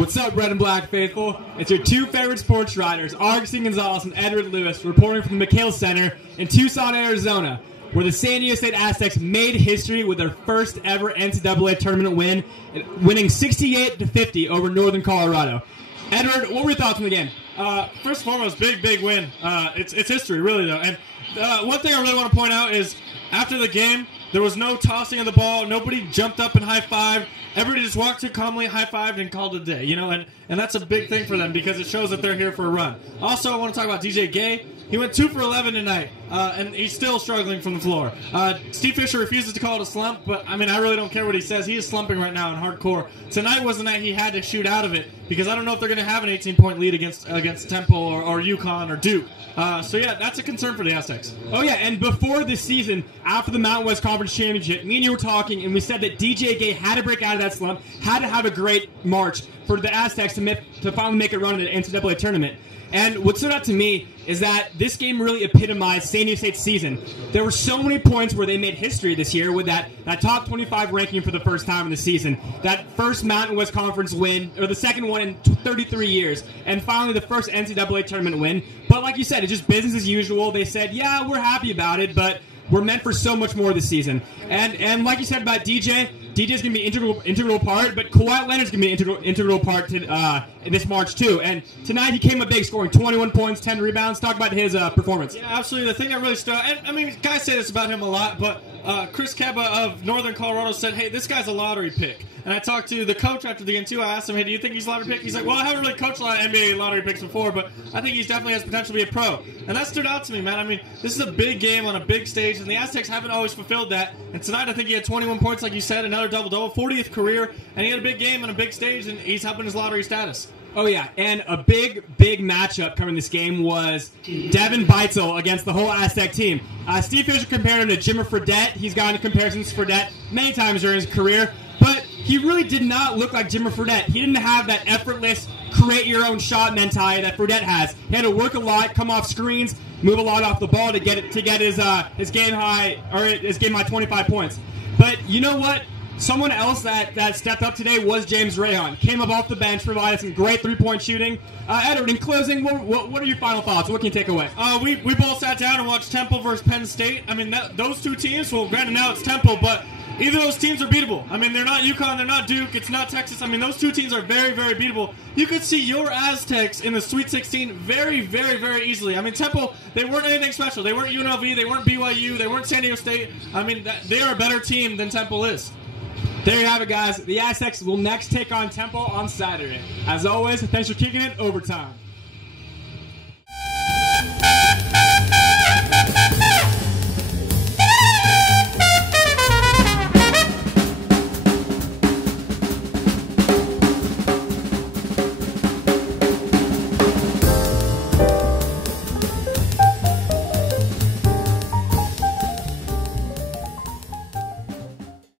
What's up, Red and Black faithful? It's your two favorite sports writers, Agustin Gonzalez and Edward Lewis, reporting from the McHale Center in Tucson, Arizona, where the San Diego State Aztecs made history with their first ever NCAA tournament win, winning 68-50 over Northern Colorado. Edward, what were your thoughts on the game? First and foremost, big win. It's history, really, though. And one thing I really want to point out is after the game, there was no tossing of the ball. Nobody jumped up and high-fived. Everybody just walked through calmly, high-fived, and called it a day. You know, and that's a big thing for them because it shows that they're here for a run. Also, I want to talk about DJ Gay. He went 2 for 11 tonight, and he's still struggling from the floor. Steve Fisher refuses to call it a slump, but, I mean, I really don't care what he says. He is slumping right now in hardcore. Tonight was the night he had to shoot out of it because I don't know if they're going to have an 18-point lead against Temple or UConn or Duke. So, yeah, that's a concern for the Aztecs. Oh, yeah, and before this season, after the Mountain West Conference Championship, me and you were talking, and we said that DJ Gay had to break out of that slump, had to have a great March for the Aztecs to finally make a run at the NCAA tournament. And what stood out to me is that this game really epitomized San Diego State's season. There were so many points where they made history this year with that top 25 ranking for the first time in the season, that first Mountain West Conference win, or the second one in 33 years, and finally the first NCAA tournament win. But like you said, it's just business as usual. They said, yeah, we're happy about it, but we're meant for so much more this season. And like you said about DJ's going to be an integral part, but Kawhi Leonard's going to be an integral part to in this March, too. And tonight he came up big, scoring 21 points, 10 rebounds. Talk about his performance. Yeah, absolutely. The thing that really stood out, and I mean, guys say this about him a lot, but Chris Keba of Northern Colorado said, hey, this guy's a lottery pick. And I talked to the coach after the game, too. I asked him, hey, do you think he's a lottery pick? He's like, well, I haven't really coached a lot of NBA lottery picks before, but I think he definitely has potential to be a pro. And that stood out to me, man. I mean, this is a big game on a big stage, and the Aztecs haven't always fulfilled that. And tonight I think he had 21 points, like you said, another double-double, 40th career, and he had a big game on a big stage, and he's helping his lottery status. Oh, yeah, and a big matchup coming this game was Devin Beitzel against the whole Aztec team. Steve Fisher compared him to Jimmer Fredette. He's gotten comparisons to Fredette many times during his career, but he really did not look like Jimmer Fredette. He didn't have that effortless, create-your-own-shot mentality that Fredette has. He had to work a lot, come off screens, move a lot off the ball to get his game high 25 points. But you know what? Someone else that stepped up today was James Rayon. Came up off the bench, provided some great three-point shooting. Edward, in closing, what are your final thoughts? What can you take away? We both sat down and watched Temple versus Penn State. I mean, those two teams, well, granted now it's Temple, but either of those teams are beatable. I mean, they're not UConn, they're not Duke, it's not Texas. I mean, those two teams are very, very beatable. You could see your Aztecs in the Sweet 16 very, very, very easily. I mean, Temple, they weren't anything special. They weren't UNLV, they weren't BYU, they weren't San Diego State. I mean, they are a better team than Temple is. There you have it, guys. The Aztecs will next take on Temple on Saturday. As always, thanks for kicking it overtime.